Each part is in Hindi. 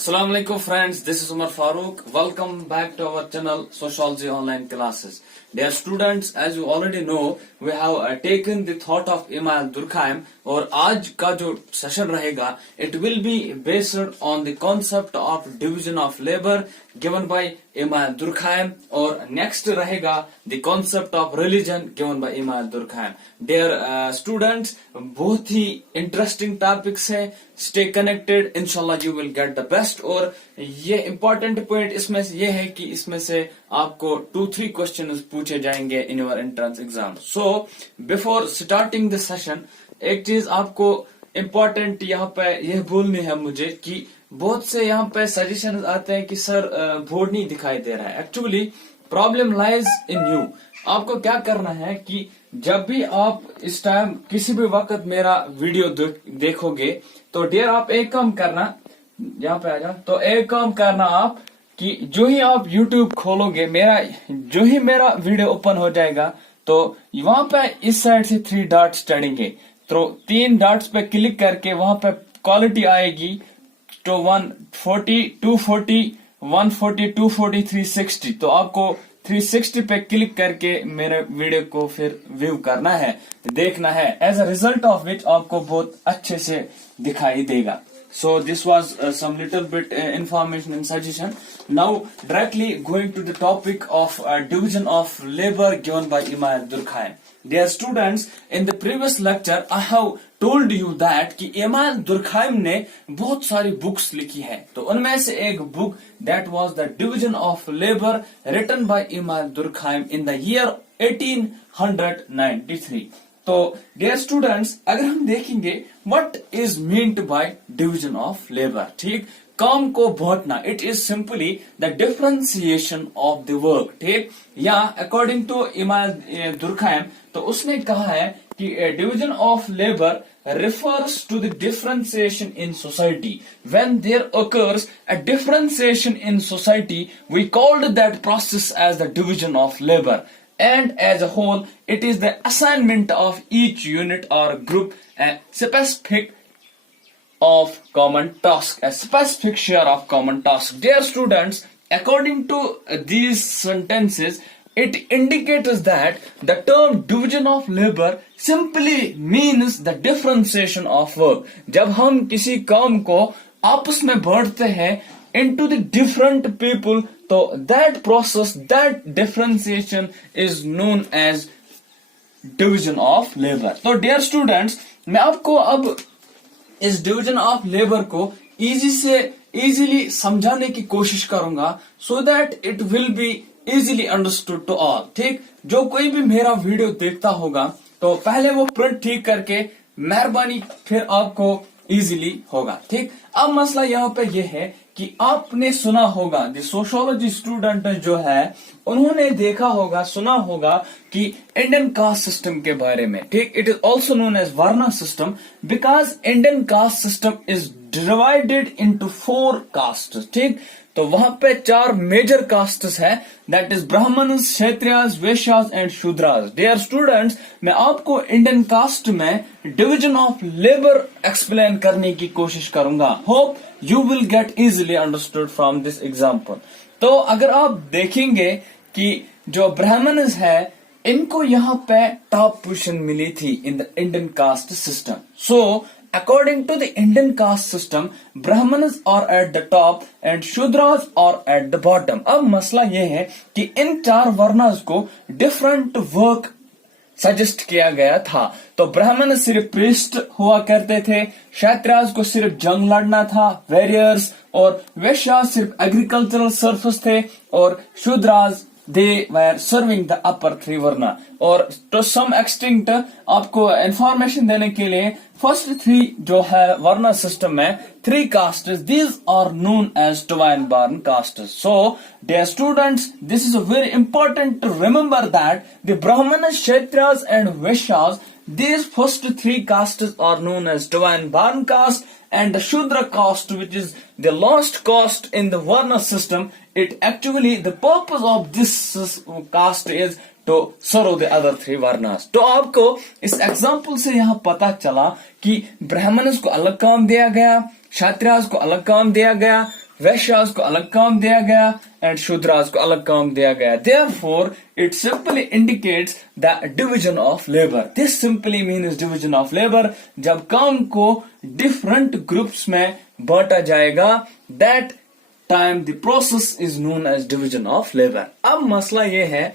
Assalamu alaikum friends, this is Umar Farooq. Welcome back to our channel Sociology Online Classes. Dear students, as you already know, we have taken the thought of Imam Durkheim और आज का जो सेशन रहेगा it will be based on the concept of division of labor given by Imam Durkheim और next रहेगा the concept of religion given by Imam Durkheim. Dear students, बहुत ही interesting topics है. Stay connected, inshallah you will get the best. और ये important point इसमें से ये है कि इसमें से आपको 2-3 questions पूछे जाएंगे in your entrance exam. So before starting the session, एक चीज आपको इम्पोर्टेंट यहाँ पे यह बोलनी है मुझे कि बहुत से यहाँ पे सजेशन आते हैं कि सर बोर्ड नहीं दिखाई दे रहा है. Actually problem lies in you. आपको क्या करना है कि जब भी आप इस टाइम किसी भी वक्त मेरा वीडियो देखोगे तो डियर आप एक काम करना, यहाँ पे आ जाओ, तो एक काम करना आप कि जो ही आप YouTube खोलोगे, जो ही मेरा वीडियो ओपन हो जाएगा तो वहां पे इस साइड से 3 डॉट्स चढ़ेंगे. तो 3 डॉट्स पे क्लिक करके वहां पे क्वालिटी आएगी तो 140, 240, 140, 240, 360. तो आपको 360 पे क्लिक करके मेरे वीडियो को फिर व्यू करना है, देखना है. As a result of which आपको बहुत अच्छे से दिखाई देगा. So this was some little bit information and suggestion. Now directly going to the topic of division of labor given by Imam Durkheim. Dear students, in the previous lecture I have told you that कि Imam Durkheim ने बहुत सारी books लिखी है. तो उनमें से एक book that was the division of labor written by Imam Durkheim in the year 1893. तो डियर स्टूडेंट्स, अगर हम देखेंगे what is meant by division of labour, ठीक, काम को बांटना, it is simply the differentiation of the work. ठीक, या अकॉर्डिंग टू इमाम दुर्खैम, तो उसने कहा है कि division of labour refers to the differentiation in society. When there occurs a differentiation in society, we called that process as the division of labor. And as a whole, it is the assignment of each unit or group a specific of common task, a specific share of common task. Dear students, according to these sentences, it indicates that the term division of labor simply means the differentiation of work. जब हम किसी काम को आपस में बांटते हैं into the different people, तो that process, that differentiation is known as division of labor. तो dear students, मैं आपको अब इस division of labor को easily समझाने की कोशिश करूंगा so that it will be easily understood to all. ठीक, जो कोई भी मेरा वीडियो देखता होगा तो पहले वो प्रिंट ठीक करके मेहरबानी फिर आपको इजीली होगा. ठीक, अब मसला यहाँ पे ये है कि आपने सुना होगा, द सोशियोलॉजी स्टूडेंट जो है उन्होंने देखा होगा, सुना होगा कि इंडियन कास्ट सिस्टम के बारे में. ठीक, it is also known as varna system because Indian caste system is divided into 4 castes. ठीक, तो वहां पे 4 मेजर कास्ट्स है, that is Brahmins, Kshatriyas, Vaishyas and Shudras. Dear students, मैं आपको इंडियन कास्ट में डिवीजन ऑफ लेबर एक्सप्लेन करने की कोशिश करूंगा. Hope you will get easily understood from this example. तो अगर आप देखेंगे कि जो ब्राह्मण्स है इनको यहाँ पे टॉप पोजीशन मिली थी in the Indian caste system. So according to the Indian caste system, Brahmanas are at the top and Shudras are at the bottom. अब मसला ये है कि इन 4 वर्णास को डिफरेंट वर्क सजेस्ट किया गया था. तो ब्राह्मण सिर्फ प्रीस्ट हुआ करते थे, क्षत्रियस को सिर्फ जंग लड़ना था, वॉरियर्स, और वैश्य सिर्फ एग्रीकल्चरल सर्विस थे, और Shudras they were serving the upper 3 varna. और to some extent आपको इंफॉर्मेशन देने के लिए फर्स्ट 3 जो है वर्ना सिस्टम में 3 castes, these are known as divine born castes. So dear students, this is very important to remember that the Brahmanas, Kshatriyas and Vaishyas, these first 3 castes are known as divine born caste, and the Shudra caste, which is the last caste in the Varna system, it actually the purpose of this caste is to serve the other 3 varnas. तो आपको इस एग्जाम्पल से यहाँ पता चला कि ब्राह्मण्स को अलग काम दिया गया, क्षत्रियस को अलग काम दिया गया, वैश्यास को अलग काम दिया गया एंड शूद्रास को अलग काम दिया गया. Therefore, it simply indicates the division of labor. This simply means division of labor. जब काम को different groups में बांटा जाएगा, that time the process is known as division of labor. अब मसला ये है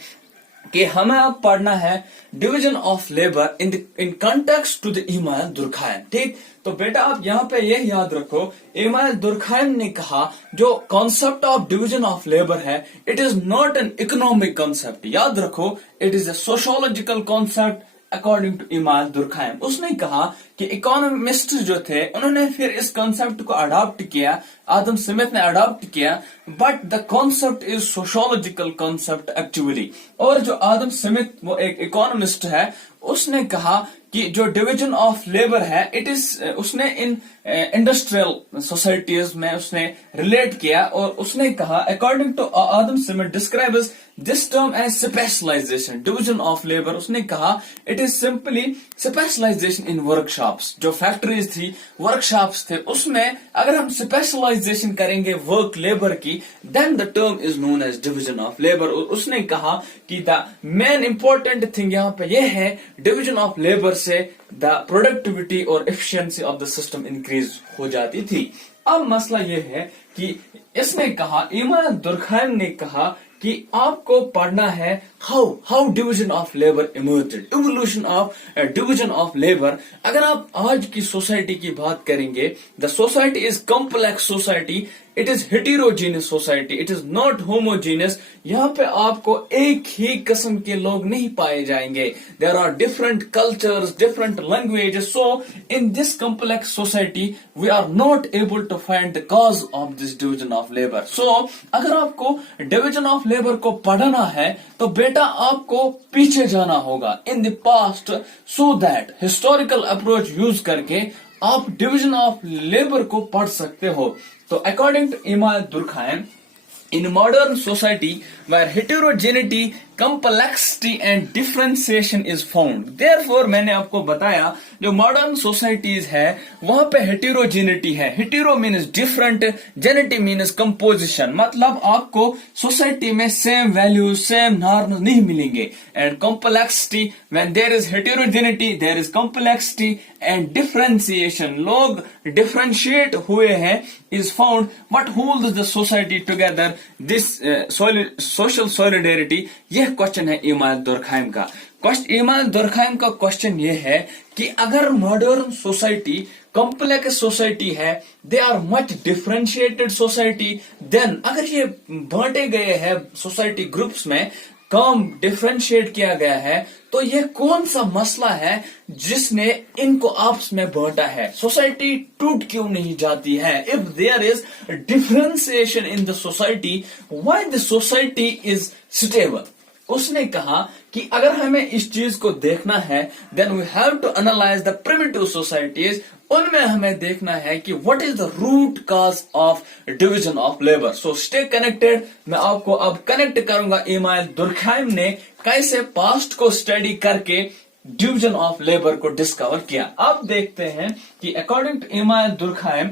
कि हमें अब पढ़ना है division of labour in context to the Emmanuel Durkheim. ठीक, तो बेटा आप यहाँ पे ये याद रखो, इमानुएल दुर्खाइम ने कहा जो concept of division of labour है, it is not an economic concept. याद रखो, it is a sociological concept according to Emmanuel Durkheim. उसने कहा कि इकोनॉमिस्ट जो थे उन्होंने फिर इस कॉन्सेप्ट को अडॉप्ट किया, आदम स्मिथ ने अडॉप्ट किया, but the concept is sociological concept actually. और जो आदम स्मिथ वो एक इकोनॉमिस्ट है, उसने कहा कि जो डिवीजन ऑफ लेबर है इट इज, उसने इन इंडस्ट्रियल सोसाइटीज में उसने रिलेट किया और उसने कहा according to Adam Smith describes this term as specialization. Division of labour उसने कहा it is simply specialization in workshops. जो फैक्ट्रीज थी, वर्कशॉप्स थे, उसमें अगर हम स्पेशलाइजेशन करेंगे वर्क लेबर की, then the term is known as division of labour. और उसने कहा कि द मेन इंपॉर्टेंट थिंग यहाँ पे यह है, डिवीजन ऑफ लेबर से द प्रोडक्टिविटी और efficiency of the system increase हो जाती थी. अब मसला यह है कि इसने कहा, इमानुएल दुर्खाइम ने कहा कि आपको पढ़ना है how division of labour emerged, evolution of division of labour. अगर आप आज की सोसाइटी की बात करेंगे, the society is complex society, it is heterogeneous society, it is not homogeneous. यहाँ पे आपको एक ही किस्म के लोग नहीं पाए जाएंगे. There are different cultures, different languages. So in this complex society we are not able to find the cause of this division of labour. So अगर आपको डिवीजन ऑफ लेबर को पढ़ना है तो बेटा आपको पीछे जाना होगा in the past, so that historical approach use करके आप डिवीजन ऑफ लेबर को पढ़ सकते हो. तो according to Emmanuel Durkheim, in modern society where heterogeneity, complexity and differentiation is found. Therefore मैंने आपको बताया जो मॉडर्न सोसाइटीज है वहां पे हेटेरोजेनिटी है. Hetero means different, geneity means composition. मतलब आपको सोसाइटी में सेम वैल्यूज, सेम नॉर्म्स नहीं मिलेंगे. And complexity, when there is heterogeneity there is complexity and differentiation. लोग डिफरेंशिएट हुए हैं is found. What holds the society together? This social solidarity. यह क्वेश्चन है इमानुएल दुर्खाइम का. इमानुएल दुर्खाइम का क्वेश्चन यह है कि अगर मॉडर्न सोसाइटी कॉम्प्लेक्स सोसाइटी है, they are much differentiated society, then अगर ये बांटे गए हैं सोसाइटी ग्रुप्स में, काम डिफरेंशिएट किया गया है, तो ये कौन सा मसला है जिसने इनको आपस में बांटा है? सोसाइटी टूट क्यों नहीं जाती है? If there is differentiation in the society, why the society is stable. उसने कहा कि अगर हमें इस चीज को देखना है, then we have to analyse the primitive societies. उनमें हमें देखना है कि what is the root cause of division of labour. So stay connected. मैं आपको अब कनेक्ट करूंगा इमानुएल दुर्खाइम ने कैसे पास्ट को स्टडी करके डिवीजन ऑफ लेबर को डिस्कवर किया. अब देखते हैं कि according to Emmanuel Durkheim,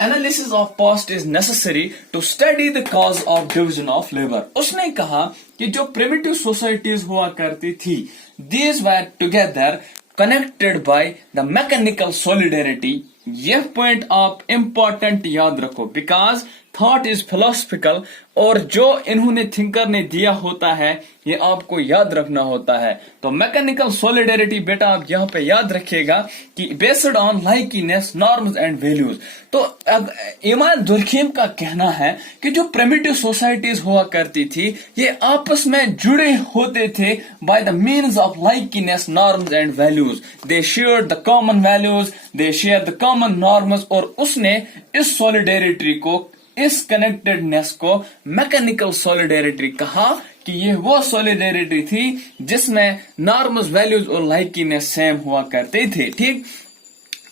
analysis of past is necessary to study the cause of division of labour. उसने कहा कि जो प्रिमिटिव सोसाइटीज हुआ करती थी, these were together connected by the mechanical solidarity. यह पॉइंट आप इंपॉर्टेंट याद रखो, बिकॉज थॉट इज फिलोसफिकल, और जो इन्होंने थिंकर ने दिया होता है ये आपको याद रखना होता है. तो मैकेनिकल सॉलिडेरिटी बेटा आप यहाँ पे याद रखिएगा कि based on likeness, norms and values. तो अब इमानुएल दुर्खाइम का कहना है कि जो प्रिमिटिव सोसाइटीज हुआ करती थी ये आपस में जुड़े होते थे by the means of likeness, norms and values. They share the common values, they share the common norms. और उसने इस सॉलिडेरिटी को, इस कनेक्टेडनेस को मैकेनिकल सॉलिडेरिटी कहा कि ये वो सॉलिडेरिटी थी जिसमें नॉर्म्स, वैल्यूज और लाइकीनेस सेम हुआ करते थे. ठीक,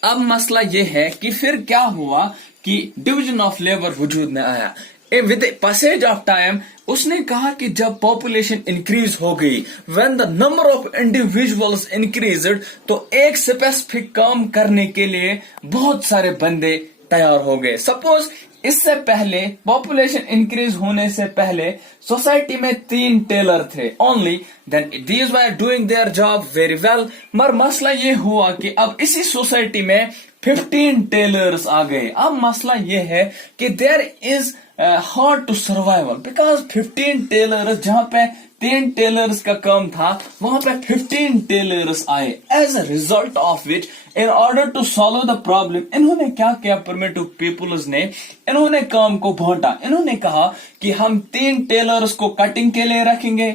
अब मसला ये है कि फिर क्या हुआ कि डिवीजन ऑफ लेबर वजूद में आया. विद पैसेज ऑफ टाइम उसने कहा कि जब पॉपुलेशन इंक्रीज हो गई, when the number of individuals increased, तो एक स्पेसिफिक काम करने के लिए बहुत सारे बंदे तैयार हो गए. सपोज इससे पहले पॉपुलेशन इंक्रीज होने से पहले सोसाइटी में 3 टेलर थे only, then these were doing their job very well. मगर मसला ये हुआ कि अब इसी सोसाइटी में 15 टेलर्स आ गए। अब मसला ये है कि there is hard to survival because 15 tailors, जहां पे 3 टेलर्स का काम था वहां पे 15 टेलर्स आए। As a result of which, in order to solve the problem, इन्होंने क्या किया, प्रिमिटिव पीपुल्स ने, इन्होंने काम को बांटा। इन्होंने कहा कि हम 3 टेलर्स को कटिंग के लिए रखेंगे,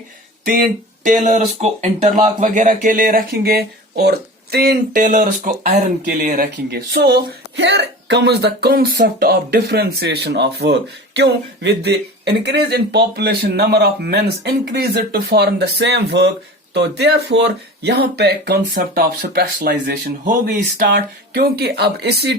3 टेलर्स को इंटरलॉक वगैरह के लिए रखेंगे और 3 टेलर्स को आयरन के लिए रखेंगे। So here comes the concept of differentiation of work. क्यों? With the increase in population, number of men increased to form the same work. तो therefore यहाँ पे concept of specialization हो गई start, क्योंकि अब इसी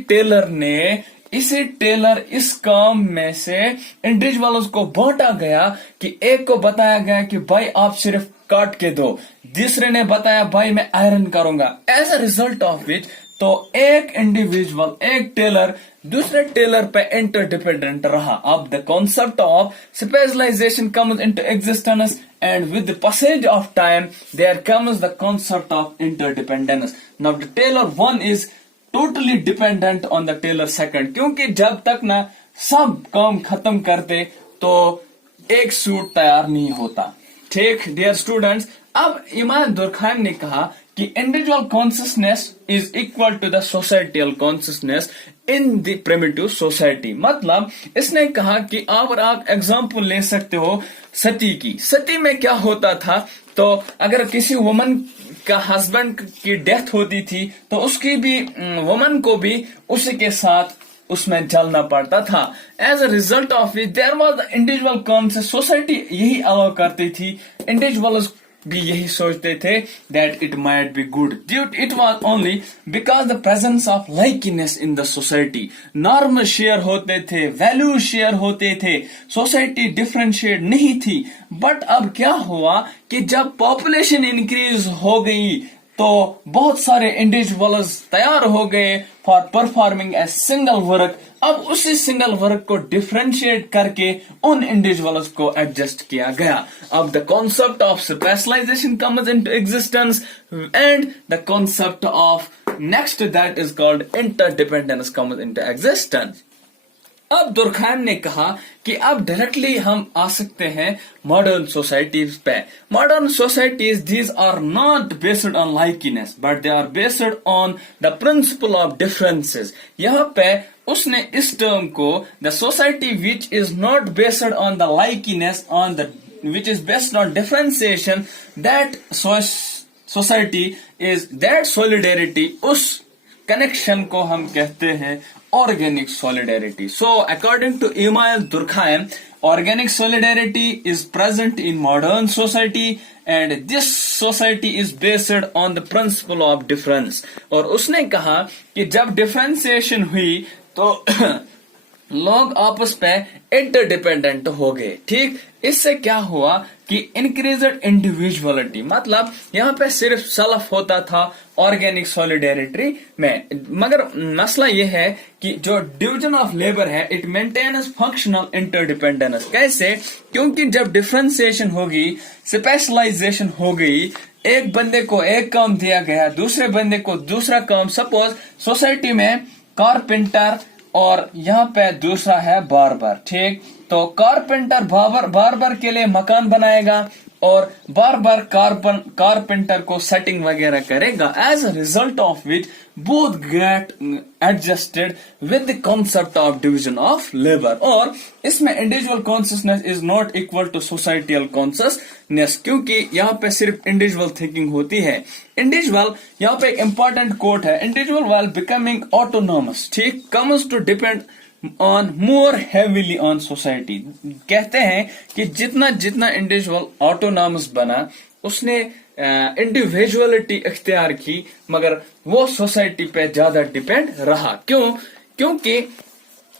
टेलर इस काम में से इंडिविजुअल्स को बांटा गया कि एक को बताया गया कि भाई आप सिर्फ काट के दो, दूसरे ने बताया भाई मैं आयरन करूंगा। As a result of which, तो एक इंडिविजुअल, एक टेलर दूसरे टेलर पे इंटरडिपेंडेंट रहा। अब the concept of specialization comes into existence and with the passage of time there comes the concept of interdependence. Now the tailor 1 is totally dependent on the tailor 2, क्योंकि जब तक ना सब काम खत्म करते तो एक सूट तैयार नहीं होता। ठीक डियर स्टूडेंट्स, अब इमाम दुरखाइम ने कहा कि individual consciousness is equal to the societal consciousness in the primitive society. मतलब इसने कहा कि आप एग्जांपल ले सकते हो सती की। सती में क्या होता था, तो अगर किसी वुमन का हस्बैंड की डेथ होती थी तो उसकी भी, वुमन को भी उसी के साथ उसमें जलना पड़ता था। As a result of it there was the individual conscious, society यही अलाउ करती थी, इंडिविजुअल्स भी यही सोचते थे that it might be good. It was only because the presence of likeness in the society. Norm share होते थे, वैल्यू शेयर होते थे, सोसाइटी डिफरेंशिएट नहीं थी। बट अब क्या हुआ कि जब पॉपुलेशन इंक्रीज हो गई तो बहुत सारे इंडिविजुअल्स तैयार हो गए for performing a single work. अब उसी सिंगल वर्क को डिफरेंशिएट करके उन इंडिविजुअल्स को एडजस्ट किया गया। अब the concept of specialization comes into existence and the concept of next that is called interdependence comes into existence. अब दुरखाइम ने कहा कि अब डायरेक्टली हम आ सकते हैं मॉडर्न सोसाइटीज पे। Modern societies these are not based on likeness but they are based on the principle of differences. यहाँ पे उसने इस टर्म को the society which is not based on the likeness on the which is based on differentiation, that society is that solidarity, उस कनेक्शन को हम कहते हैं organic solidarity. So according to Emile Durkheim, organic solidarity is present in modern society and this society is based on the principle of difference. और उसने कहा कि जब डिफरेंशिएशन हुई तो लोग आपस पे इंटरडिपेंडेंट हो गए। ठीक, इससे क्या हुआ कि इंक्रीज्ड इंडिविजुअलिटी, मतलब यहाँ पे सिर्फ सेल्फ होता था ऑर्गेनिक सॉलिडेरिटी में। मगर मसला ये है कि जो डिवीजन ऑफ लेबर है इट मेंटेन्स फंक्शनल इंटरडिपेंडेंस। कैसे? क्योंकि जब डिफरेंशिएशन होगी, स्पेशलाइजेशन हो गई, एक बंदे को एक काम दिया गया, दूसरे बंदे को दूसरा काम। सपोज सोसाइटी में कारपेंटर और यहाँ पे दूसरा है बार्बर। ठीक, तो कारपेंटर बार्बर के लिए मकान बनाएगा और बार्बर कारपेंटर को सेटिंग वगैरह करेगा। As a result of which both get adjusted with the concept of division of labour. और इसमें individual consciousness is not equal to societal consciousness, क्योंकि यहाँ पे सिर्फ इंडिविजुअल थिंकिंग होती है। इंडिविजुअल, यहाँ पे एक इंपॉर्टेंट कोट है, इंडिविजुअल व्हाइल बिकमिंग ऑटोनॉमस, ठीक, comes to depend on more heavily on society. कहते हैं कि जितना जितना इंडिविजुअल ऑटोनॉमस बना उसने इंडिविजुअलिटी इख्तियार की, मगर वो सोसाइटी पे ज्यादा डिपेंड रहा। क्यों? क्योंकि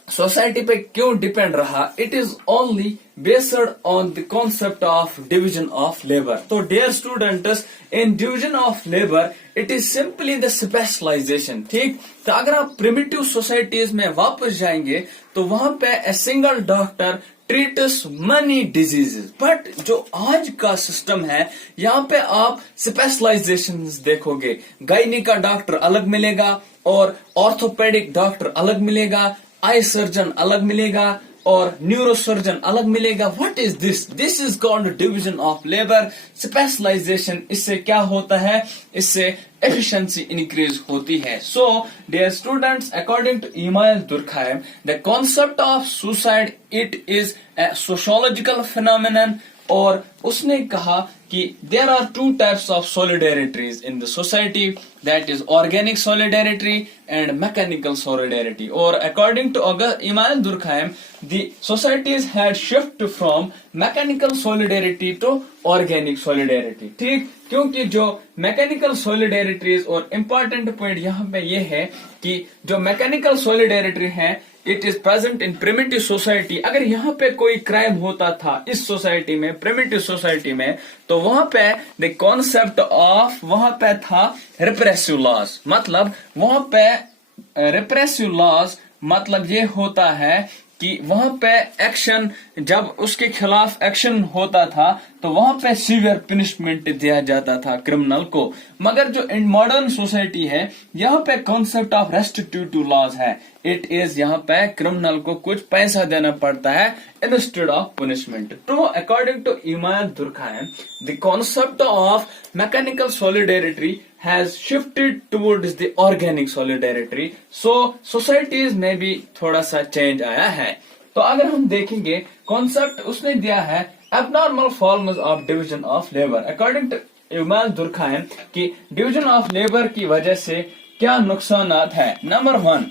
सोसाइटी पे क्यों डिपेंड रहा, it is only based on the concept of division of labour. तो dear students, in division of labour it is simply the specialisation. ठीक, तो अगर आप प्रिमिटिव सोसाइटीज में वापस जाएंगे तो वहां पे a single doctor treats money diseases. But जो आज का सिस्टम है, यहाँ पे आप स्पेशलाइजेशन देखोगे. गायनी का डॉक्टर अलग मिलेगा और ऑर्थोपेडिक डॉक्टर अलग मिलेगा, आई सर्जन अलग मिलेगा और न्यूरोसर्जन अलग मिलेगा. What is this? This is called division of labour, specialisation. इससे क्या होता है? इससे एफिशिएंसी इंक्रीज होती है. So dear students, according to Emmanuel Durkheim, the concept of suicide it is a sociological phenomenon. और उसने कहा कि there are two types of solidarities in the society, that is organic solidarity and mechanical solidarity. और according to Emmanuel Durkheim, the societies had shift from mechanical solidarity to organic solidarity. ठीक, क्योंकि जो मैकेनिकल सॉलिडेरिटीज, और इम्पोर्टेंट पॉइंट यहाँ पे ये है कि जो मैकेनिकल सॉलिडेरिटी है it is present in primitive society. अगर यहाँ पे कोई क्राइम होता था इस सोसाइटी में, प्रिमिटिव सोसाइटी में, तो वहां पे द कॉन्सेप्ट ऑफ, वहां पे था रिप्रेसिव लॉज. मतलब वहां पे रिप्रेसिव लॉज मतलब ये होता है कि वहां पे एक्शन, जब उसके खिलाफ एक्शन होता था तो वहां पे सीवियर पनिशमेंट दिया जाता था क्रिमिनल को. मगर जो इन मॉडर्न सोसाइटी है, यहाँ पे कॉन्सेप्ट ऑफ रेस्टिट्यूटिव लॉज है. इट इज यहाँ पे क्रिमिनल को कुछ पैसा देना पड़ता है इंस्टेड ऑफ पनिशमेंट. तो according to Emmanuel Durkheim, the concept of mechanical solidarity has shifted towards the organic solidarity. So societies में भी थोड़ा सा चेंज आया है. तो अगर हम देखेंगे कॉन्सेप्ट उसने दिया है abnormal forms of division of labor. According to Emmanuel Durkheim कि डिवीजन ऑफ लेबर की वजह से क्या नुकसानात है. नंबर 1,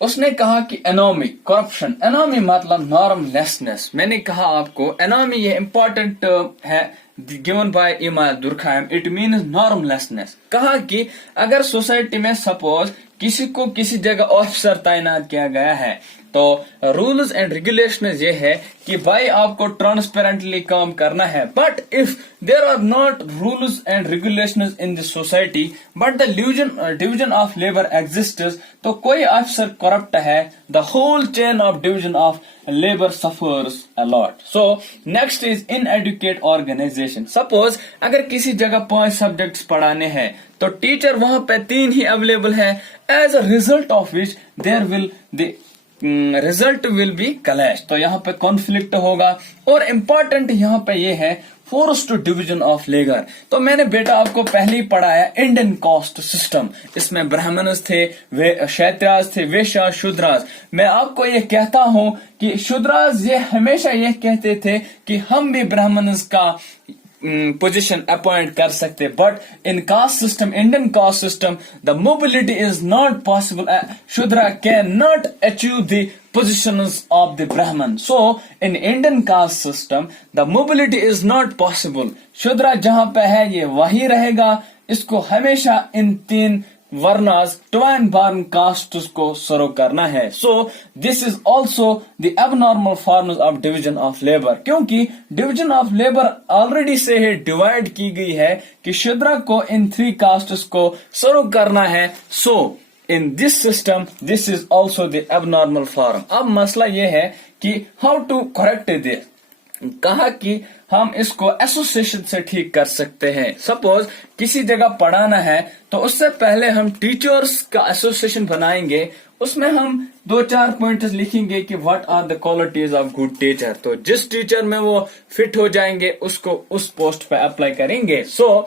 उसने कहा कि एनोमी, करप्शन. एनोमी मतलब नॉर्मलेसनेस. मैंने कहा आपको एनोमी ये इंपॉर्टेंट है given by Emmanuel Durkheim. It means normlessness. कहा कि अगर सोसाइटी में सपोज किसी को किसी जगह ऑफिसर तैनात किया गया है, तो रूल्स एंड रेगुलेशन ये है कि भाई आपको ट्रांसपेरेंटली काम करना है. But if there are not rules and regulations in this society but the division of labour exists, तो कोई अफसर करप्ट है, the whole chain of division of labour suffers a lot. So next is inadequate organization. Suppose अगर किसी जगह 5 सब्जेक्ट्स पढ़ाने हैं तो टीचर वहां पे 3 ही अवेलेबल है. As a result of which there will the result will be clash. तो यहाँ पे कॉन्फ्लिक्ट होगा. और इम्पोर्टेंट यहाँ पे ये है फोर्स्ड डिवीजन ऑफ लेबर. तो मैंने बेटा आपको पहले ही पढ़ाया इंडियन कास्ट सिस्टम. इसमें ब्राह्मणस थे, वे क्षत्रियास थे, वैश्य, शूद्रास. मैं आपको ये कहता हूँ कि शूद्रास ये हमेशा ये कहते थे कि हम भी ब्राह्मणस का पोजीशन अपॉइंट कर सकते. But in caste system, Indian caste system, the mobility is not possible. Shudra can not achieve the positions of the Brahman. So in Indian caste system the mobility is not possible. शूद्रा जहां पे है ये वही रहेगा. इसको हमेशा इन 3 वर्णास, ट्वाइन बॉर्न कास्ट्स को सर्व करना है. So this is also the abnormal forms of division of labour. क्योंकि डिवीजन ऑफ लेबर ऑलरेडी से ही डिवाइड की गई है कि शूद्रा को इन 3 कास्ट्स को सर्व करना है. सो in this system this is also the abnormal form. अब मसला ये है कि how to correct this. कहा कि हम इसको एसोसिएशन से ठीक कर सकते हैं. सपोज किसी जगह पढ़ाना है तो उससे पहले हम टीचर्स का एसोसिएशन बनाएंगे. उसमें हम 2-4 पॉइंट्स लिखेंगे कि what are the qualities of good teacher. तो जिस टीचर में वो फिट हो जाएंगे उसको उस पोस्ट पे अप्लाई करेंगे. सो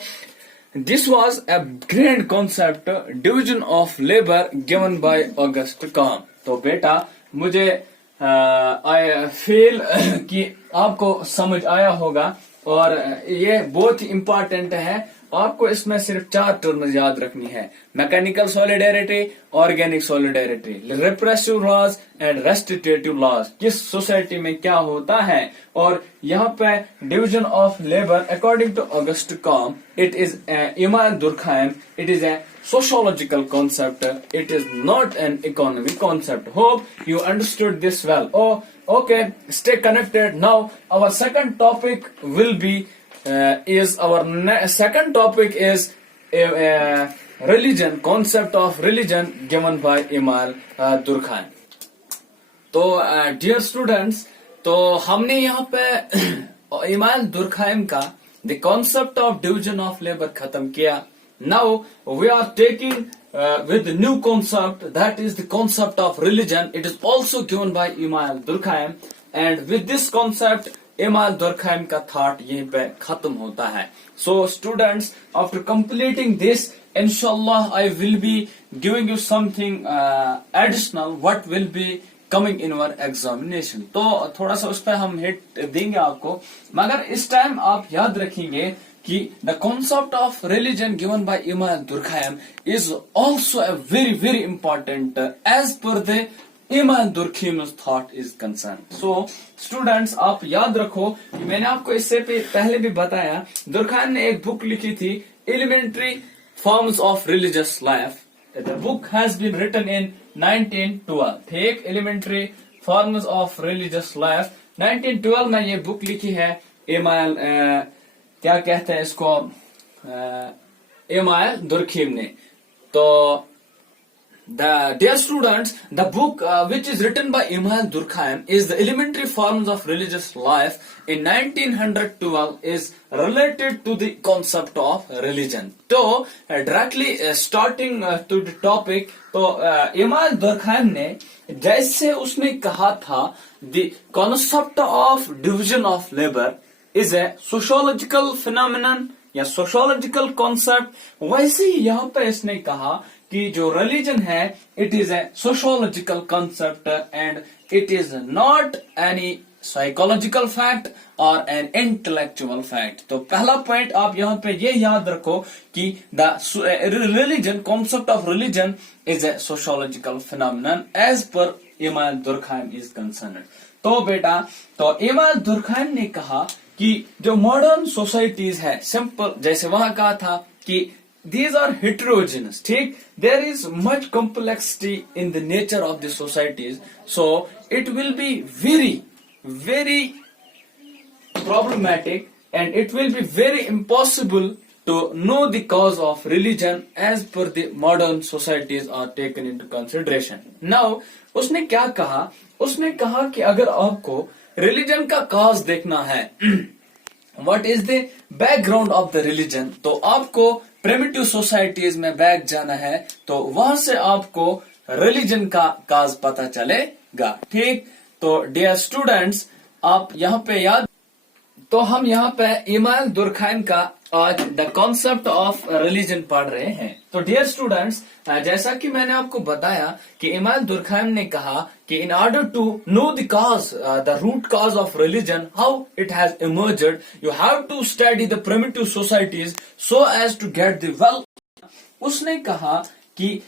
this was a grand concept, division of labor given by Auguste Comte. तो बेटा मुझे आई फील कि आपको समझ आया होगा और ये बहुत ही इम्पोर्टेंट है आपको इसमें सिर्फ 4 टर्म्स याद रखनी है, mechanical solidarity, organic solidarity, repressive laws and restitutive laws. किस सोसाइटी में क्या होता है, और यहाँ पे division of labour according to August Comte, it is इमाम Durkheim, it is a sociological concept, it is not an economic concept. Hope you understood this well. Oh, okay, stay connected. Now our second topic will be second topic is religion, concept of religion given by Imal Durkheim. तो dear students, तो हमने यहाँ पे इमाम दुर्खाइम का the concept of division of labor खत्म किया. Now we are taking with the new concept, that is the concept of religion. It is also given by Imam Durkheim, and with this concept Imam Durkheim का thought यहीं पे खत्म होता है. So students, after completing this, inshallah I will be giving you something additional what will be coming in our examination. तो थोड़ा सा उस पर हम हिट देंगे आपको, मगर इस टाइम आप याद रखेंगे कि the concept of religion given by Imam Durkheim is also a very very important as per the Imam Durkheim's thought is concerned. So students, आप याद रखो कि मैंने आपको इससे पहले भी बताया, दुर्खाइम ने एक बुक लिखी थी, Elementary Forms of Religious Life. The book has been written in 1912. ठीक, Elementary Forms of Religious Life 1912 में ये बुक लिखी है इमाम क्या कहते हैं इसको, इमाम दुर्खाइम ने. तो dear students, the book which is written by Imam Durkheim is the Elementary Forms of Religious Life in 1912 is related to the concept of religion. तो directly starting to the topic, तो इमाम दुर्खाइम ने जैसे उसने कहा था the concept of division of labor is a sociological phenomenon या sociological concept, वैसे ही यहाँ पे इसने कहा कि जो religion है it is a sociological concept and it is not any psychological fact or an intellectual fact. तो पहला पॉइंट आप यहाँ पे ये याद रखो कि the religion, concept of religion is a sociological phenomenon as per Imam Durkheim is concerned. तो बेटा, तो इमाम दुर्खाइम ने कहा कि जो मॉडर्न सोसाइटीज है, सिंपल जैसे वहां कहा था कि these are heterogeneous, ठीक, there is much complexity in the nature of the societies, so it will be very very problematic and it will be very impossible to know the cause of religion as per the modern societies are taken into consideration. Now उसने क्या कहा, उसने कहा कि अगर आपको रिलीजन का काज देखना है, what is the background of the religion, तो आपको प्रिमिटिव सोसाइटीज में बैक जाना है, तो वहां से आपको रिलीजन का काज पता चलेगा. ठीक, तो डियर स्टूडेंट्स, आप यहाँ पे याद, तो हम यहाँ पे इमाम दुर्खाइम का आज द कॉन्सेप्ट ऑफ रिलीजन पढ़ रहे हैं. तो डियर स्टूडेंट्स, जैसा कि मैंने आपको बताया कि इमाम दुर्खाइम ने कहा कि in order to know the cause, the root cause of religion, how it has emerged, you have to study the primitive societies so as to get the well. उसने कहा कि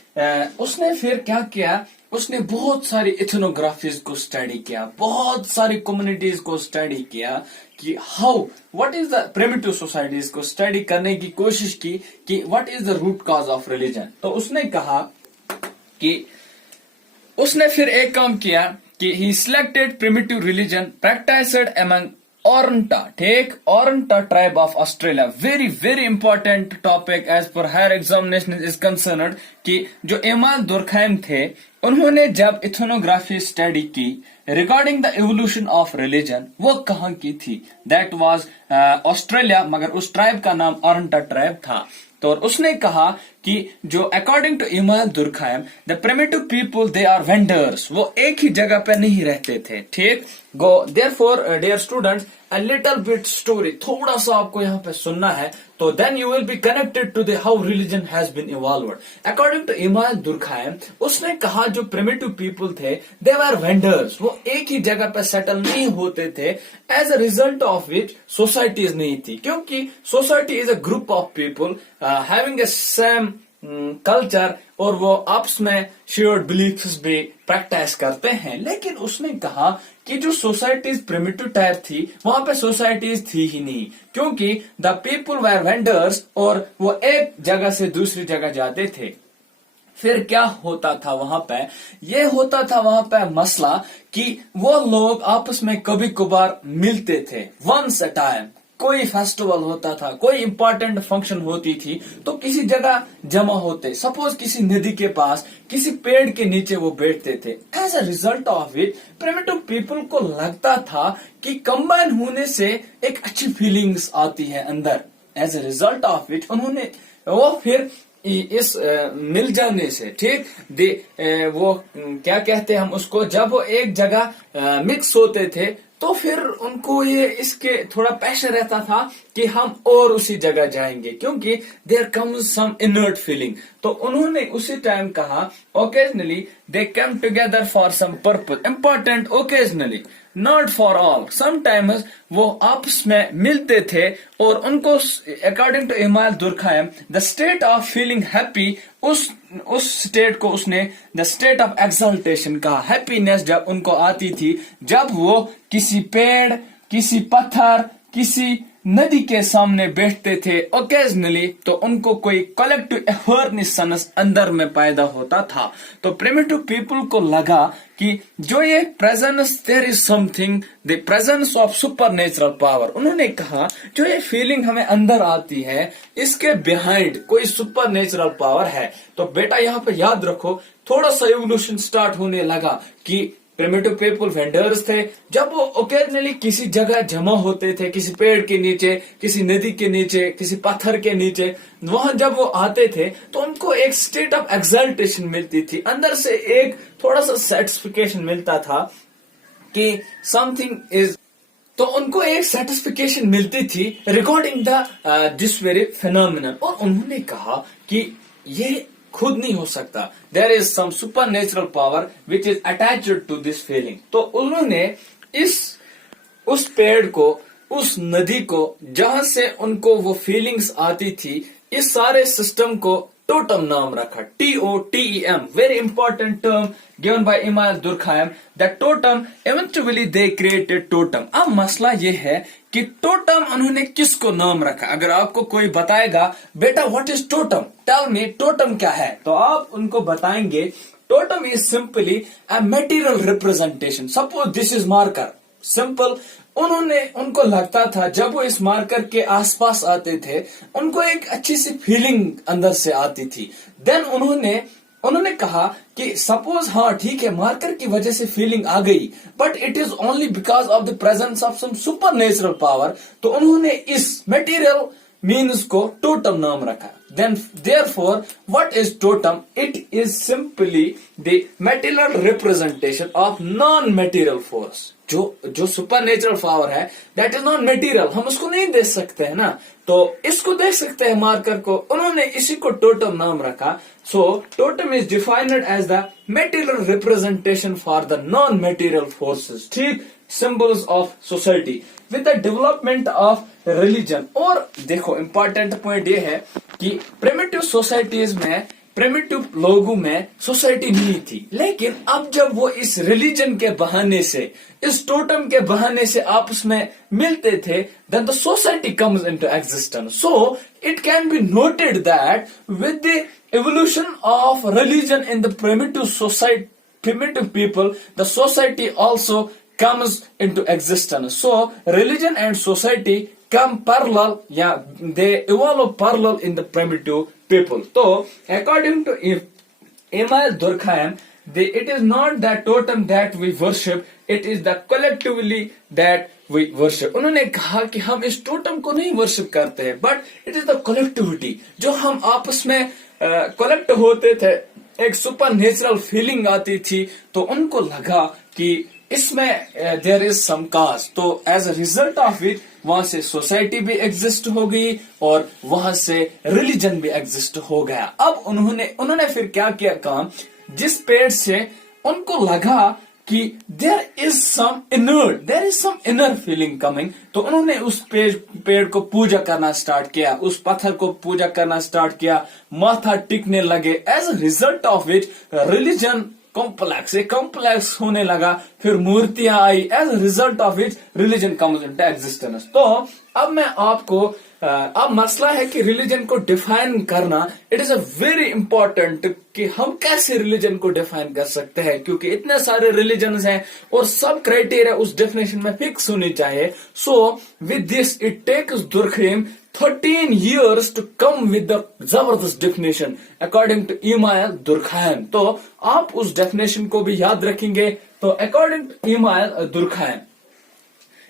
उसने फिर क्या किया, उसने बहुत सारी इथनोग्राफीज को स्टडी किया, बहुत सारी कम्युनिटीज को स्टडी किया कि how, what is the primitive societies को स्टडी करने की कोशिश की कि what is the root cause of religion. तो उसने कहा कि उसने फिर एक काम किया कि ही selected primitive religion practised among Oranta, ठीक, Oranta tribe of Australia. Very very important topic as per higher examination is concerned कि जो इमाम दुर्खाइम थे, उन्होंने जब इथनोग्राफी स्टडी की regarding the evolution of religion, वो कहाँ की थी, दैट वाज ऑस्ट्रेलिया, मगर उस ट्राइब का नाम ओरंटा ट्राइब था. तो उसने कहा कि जो according to Emile Durkheim the primitive people they are wanderers, वो एक ही जगह पे नहीं रहते थे. ठीक, go therefore dear students, a little bit story, थोड़ा सा आपको यहाँ पे सुनना है तो then you will be connected to the how religion has been evolved. According to Imad Durkheim, उसने कहा जो primitive people थे, they were vendors. वो एक ही जगह पे सेटल नहीं होते थे, as a result of which societies नहीं थी, क्योंकि society is a group of people having a same culture और वो आपस में शेयर्ड बिलीफ्स भी प्रैक्टिस करते हैं। लेकिन उसने कहा कि जो सोसाइटीज प्रिमिटिव टाइप थी वहां पे सोसाइटीज थी ही नहीं, क्योंकि द पीपल वर वेंडर्स और वो एक जगह से दूसरी जगह जाते थे। फिर क्या होता था वहां पे, ये होता था वहां पे मसला कि वो लोग आपस में कभी कभार मिलते थे, वंस अ टाइम कोई फेस्टिवल होता था, कोई इंपॉर्टेंट फंक्शन होती थी तो किसी जगह जमा होते, सपोज किसी नदी के पास किसी पेड़ के नीचे वो बैठते थे। As a result of it primitive people को लगता था कि कंबाइन होने से एक अच्छी फीलिंग्स आती है अंदर। As a result of it उन्होंने वो फिर इस मिल जाने से, ठीक, वो क्या कहते हैं हम उसको, जब वो एक जगह मिक्स होते थे तो फिर उनको ये इसके थोड़ा पैशन रहता था कि हम और उसी जगह जाएंगे, क्योंकि there comes some inert feeling. तो उन्होंने उसी टाइम कहा occasionally they come together for some purpose, important occasionally, not for all. Sometimes वो आपस में मिलते थे और उनको according to Emile Durkheim the state of feeling happy, उस स्टेट को उसने द स्टेट ऑफ एक्सल्टेशन कहा। हैप्पीनेस जब उनको आती थी जब वो किसी पेड़, किसी पत्थर, किसी नदी के सामने बैठते थे ओकेजनली, तो उनको कोई कलेक्टिव अवेयरनेस अंदर में पैदा होता था। तो प्रिमिटिव पीपल को लगा कि जो ये presence, there is something, the presence of supernatural power. उन्होंने कहा जो ये फीलिंग हमें अंदर आती है इसके बिहाइंड कोई सुपर नेचुरल पावर है। तो बेटा यहाँ पे याद रखो, थोड़ा सा एवोल्यूशन स्टार्ट होने लगा कि प्रिमिटिव पीपल वेंडर्स थे, जब वो ओकेजनली किसी जगह जमा होते थे, किसी पेड़ के नीचे, किसी नदी के नीचे, किसी पत्थर के नीचे, वहां जब वो आते थे तो उनको एक स्टेट ऑफ एक्सल्टेशन मिलती थी, अंदर से एक थोड़ा सा सेटिस्फिकेशन मिलता था कि समथिंग इज, तो उनको एक सेटिस्फिकेशन मिलती थी regarding the this very phenomenon. और उन्होंने कहा कि ये खुद नहीं हो सकता, there is some supernatural power which is attached to this feeling. तो उन्होंने उस पेड़ को, उस नदी को, जहां से उनको वो फीलिंग्स आती थी, इस सारे सिस्टम को टोटम नाम रखा, TOTEM, very important term given by Emile Durkheim, that totem eventually they created totem. अब मसला ये है कि टोटम उन्होंने किसको नाम रखा। अगर आपको कोई बताएगा बेटा what is totem, tell me totem क्या है, तो आप उनको बताएंगे totem is simply a material representation. Suppose this is marker, simple. उनको लगता था जब वो इस मार्कर के आसपास आते थे उनको एक अच्छी सी फीलिंग अंदर से आती थी। देन उन्होंने कहा कि सपोज हाँ ठीक है मार्कर की वजह से फीलिंग आ गई, but it is only because of the presence of some supernatural power. तो उन्होंने इस मटेरियल मीन्स को टोटम नाम रखा। Then therefore what is totem? It is simply the material representation of non-material force. जो सुपर नेचुरल पावर है दैट इज नॉन मटेरियल, हम उसको नहीं देख सकते हैं ना, तो इसको देख सकते हैं मार्कर को, उन्होंने इसी को टोटम नाम रखा। So totem is defined as the material representation for the non material forces, ठीक, symbols of society with the development of religion. और देखो इंपॉर्टेंट पॉइंट ये है कि प्रिमिटिव सोसाइटीज में, प्रिमिटिव लोगों में सोसाइटी नहीं थी, लेकिन अब जब वो इस रिलीजन के बहाने से, इस टोटम के बहाने से आपस में मिलते थे, then the society comes into existence. So it can be noted that with the evolution of religion in the primitive society, primitive people, the society also comes into existence. So religion and society come parallel, yeah, they evolve parallel in the primitive people. So according to Emile Durkheim, it is not the totem that we worship, it is the collectively that we worship. उन्होंने कहा कि हम इस टोटम को नहीं वर्शिप करते हैं, but it is the collectivity, जो हम आपस में कलेक्ट होते थे, एक सुपर नेचुरल फीलिंग आती थी, तो उनको लगा कि इसमें देयर इज सम कास्ट, तो as a result of it वहां से सोसाइटी भी एग्जिस्ट हो गई और वहां से रिलीजन भी एग्जिस्ट हो गया। अब उन्होंने फिर क्या किया काम, जिस पेड़ से उनको लगा कि there is some inner feeling coming, तो उन्होंने उस पेड़ को पूजा करना स्टार्ट किया, उस पत्थर को पूजा करना स्टार्ट किया, माथा टिकने लगे। As a result of which religion complex होने लगा, फिर मूर्तियां आई। As a result of which religion comes into existence. तो अब मैं आपको अब मसला है कि रिलीजन को डिफाइन करना, it is a very important कि हम कैसे रिलीजन को डिफाइन कर सकते हैं, क्योंकि इतने सारे रिलीजन हैं और सब क्राइटेरिया उस डेफिनेशन में फिक्स होनी चाहिए। So with this it takes Durkheim 13 years to come with the जबरदस्त definition according to Emile Durkheim. तो आप उस डेफिनेशन को भी याद रखेंगे। तो अकॉर्डिंग टू इमाइल दुर्खैम,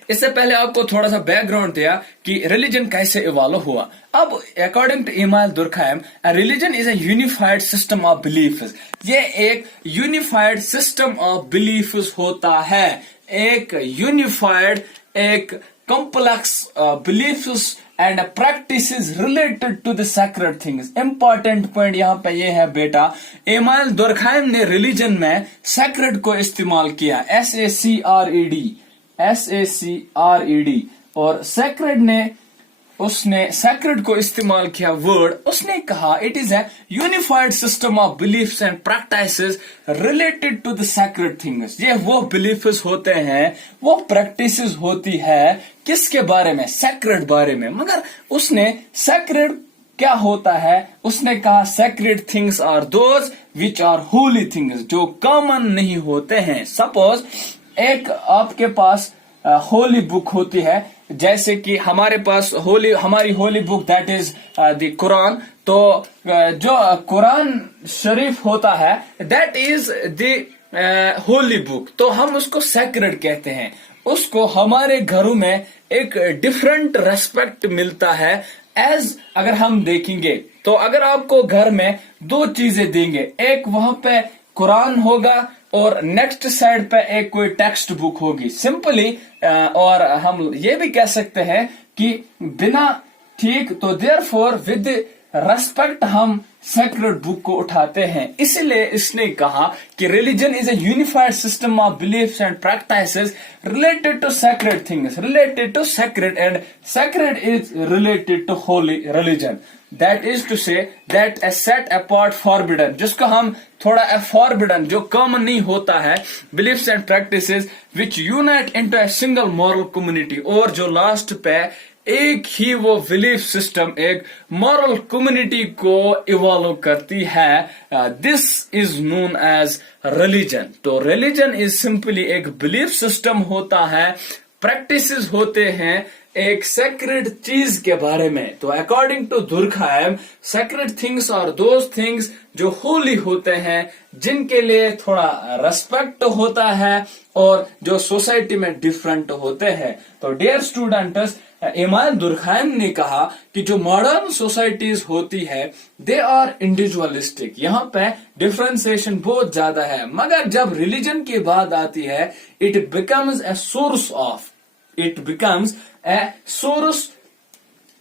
इससे पहले आपको थोड़ा सा बैकग्राउंड दिया कि रिलीजन कैसे इवॉल्व हुआ। अब according to Emile Durkheim, religion is a unified system of beliefs. ये एक यूनिफाइड सिस्टम ऑफ बिलीफ्स होता है, एक यूनिफाइड, एक complex beliefs and practices related to the sacred things। important point यहाँ पे ये है बेटा, इमाइल दुर्खैम ने रिलीजन में sacred को इस्तेमाल किया, SACRED, और sacred ने उसने sacred को इस्तेमाल किया वर्ड। उसने कहा it is a unified system of beliefs and practices related to the sacred things. ये वो बिलीफ्स होते हैं, वो प्रैक्टिसेस होती है किसके बारे में, sacred बारे में। मगर उसने sacred क्या होता है, उसने कहा sacred things are those which are holy things, जो कॉमन नहीं होते हैं। सपोज एक आपके पास होली बुक होती है, जैसे कि हमारे पास हमारी Holi book that is the Quran. तो जो कुरान शरीफ होता है that is the Holi book, तो हम उसको सैक्रेड कहते हैं। उसको हमारे घरों में एक डिफरेंट रेस्पेक्ट मिलता है। एज अगर हम देखेंगे तो अगर आपको घर में दो चीजें देंगे, एक वहां पे कुरान होगा और नेक्स्ट साइड पे एक कोई टेक्स्ट बुक होगी सिंपली, और हम ये भी कह सकते हैं कि बिना ठीक, तो देयरफॉर विद रेस्पेक्ट हम सेक्रेड बुक को उठाते हैं। इसलिए इसने कहा कि religion is a unified system of beliefs and practices related to sacred things, related to sacred, and sacred is related to holy religion. That is to say that a set apart forbidden, जिसको हम थोड़ा फॉरबिडन, जो कॉमन नहीं होता है, beliefs and practices which unite into a single moral community, और जो लास्ट पे एक ही वो बिलीफ सिस्टम एक मॉरल कम्युनिटी को इवॉल्व करती है। This is known as religion. तो रिलीजन इज सिंपली एक बिलीफ सिस्टम होता है, प्रैक्टिसेस होते हैं एक सेक्रेड चीज के बारे में। तो अकॉर्डिंग टू दुर्खैम, सेक्रेड थिंग्स और दोज थिंग्स जो होली होते हैं, जिनके लिए थोड़ा रेस्पेक्ट होता है और जो सोसाइटी में डिफरेंट होते हैं। तो डियर स्टूडेंट्स, इमाइल दुर्खैम ने कहा कि जो मॉडर्न सोसाइटीज होती है दे आर इंडिविजुअलिस्टिक, यहाँ पे डिफरेंशिएशन बहुत ज्यादा है। मगर जब रिलीजन की बात आती है, इट बिकम्स ए सोर्स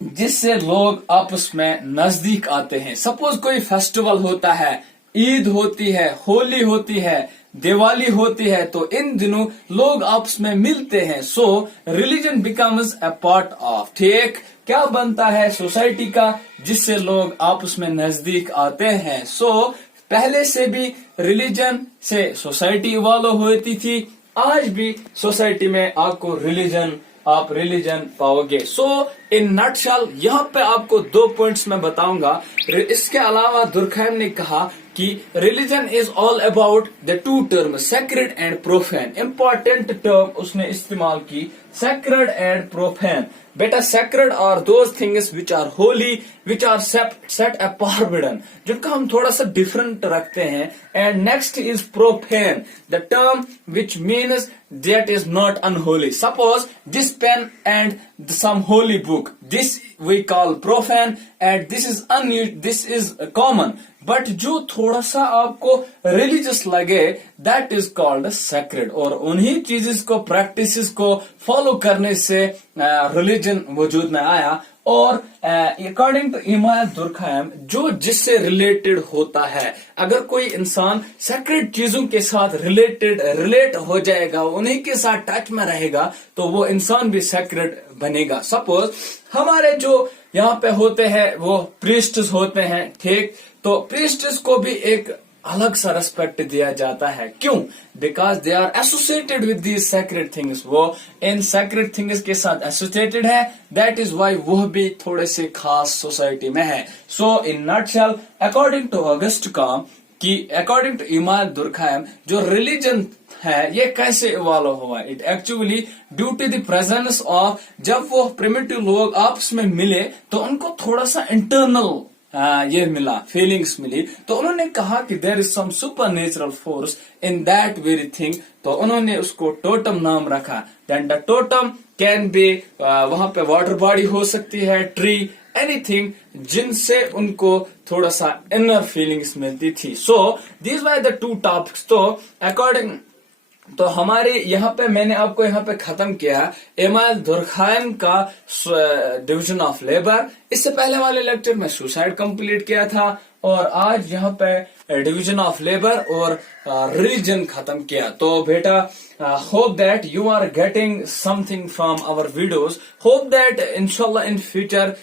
जिससे लोग आपस में नजदीक आते हैं। सपोज कोई फेस्टिवल होता है, ईद होती है, होली होती है, दिवाली होती है, तो इन दिनों लोग आपस में मिलते हैं। सो religion becomes a part of, ठीक, क्या बनता है सोसाइटी का, जिससे लोग आपस में नजदीक आते हैं। सो पहले से भी रिलीजन से सोसाइटी इवॉल्व होती थी, आज भी सोसाइटी में आपको रिलीजन पाओगे। सो इन नटशल यहाँ पे आपको 2 पॉइंट्स मैं बताऊंगा। इसके अलावा दुर्खैम ने कहा कि religion is all about the 2 term, sacred and profane. Important term उसने इस्तेमाल की, सेक्रेड एंड प्रोफेन। बेटा sacred are those things which are holy, which are set apart forbidden, जिनका हम थोड़ा सा डिफरेंट रखते हैं। And next is profane, the term which means that is not unholy. Suppose this pen and some holy book, this we call profane, and this is common. But जो थोड़ा सा आपको रिलीजियस लगे दैट इज कॉल्ड सेक्रेड, और उन्हीं चीजेस को प्रैक्टिसेस को फॉलो करने से रिलीजन वजूद में आया। और अकॉर्डिंग टू इमाम दुरखैम जो जिससे रिलेटेड होता है, अगर कोई इंसान सेक्रेट चीजों के साथ रिलेट हो जाएगा, उन्हीं के साथ टच में रहेगा, तो वो इंसान भी सेक्रेट बनेगा। सपोज हमारे जो यहाँ पे होते हैं वो प्रीस्ट्स होते हैं, ठीक, तो प्रीस्ट्स को भी एक अलग सा रेस्पेक्ट दिया जाता है। क्यों? Because they are associated with these sacred things, वो इन सेक्रेट थिंग्स के साथ एसोसिएटेड है, दैट इज वाई वह भी थोड़े से खास सोसाइटी में है। So in nutshell according to August Comte कि अकॉर्डिंग टू इमाम दुरखैम जो रिलीजन है ये कैसे इवॉल्व हुआ, it actually due to the presence of, जब वो प्रिमिटिव लोग आपस में मिले तो उनको थोड़ा सा इंटरनल ये मिला, फीलिंग्स मिली, तो उन्होंने कहा कि there is some supernatural force in that very thing, तो उन्होंने उसको टोटम नाम रखा। Then the totem can be, वहां पे वाटर बॉडी हो सकती है, ट्री, एनीथिंग जिनसे उनको थोड़ा सा इनर फीलिंग्स मिलती थी। So these were the two topics. तो अकॉर्डिंग तो हमारे यहाँ पे मैंने आपको यहाँ पे खत्म किया इमाम दुरखैम का डिवीजन ऑफ लेबर। इससे पहले वाले लेक्चर में सुसाइड कंप्लीट किया था, और आज यहाँ पे डिवीजन ऑफ लेबर और रिलीजन खत्म किया। तो बेटा hope that you are getting something from our videos, hope that इंशाल्लाह in future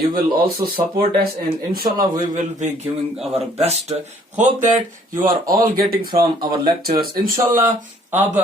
you will also support us, and inshallah we will be giving our best. Hope that you are all getting from our lectures. inshallah अब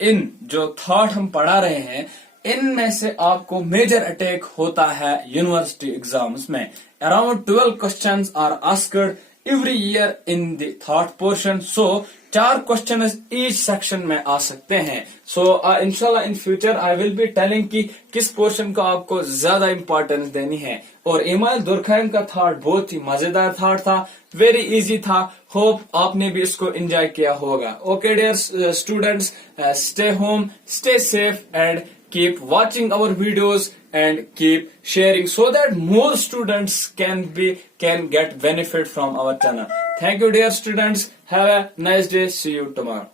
इन जो थॉट हम पढ़ा रहे हैं इनमें से आपको मेजर अटैक होता है यूनिवर्सिटी एग्जाम्स में। Around 12 questions are asked every year in the thought portion. So 4 question each section में आ सकते हैं। सो इंशाल्लाह in future I will be telling कि किस पोर्शन को आपको ज्यादा इंपॉर्टेंस देनी है। और इमाम दुरखैम का थॉट बहुत ही मजेदार थॉट था, वेरी इजी था। होप आपने भी इसको एंजॉय किया होगा। Okay dear students, stay home, stay safe and keep watching our videos and keep sharing so that more students can get benefit from our channel. Thank you dear students. Have a nice day. See you tomorrow.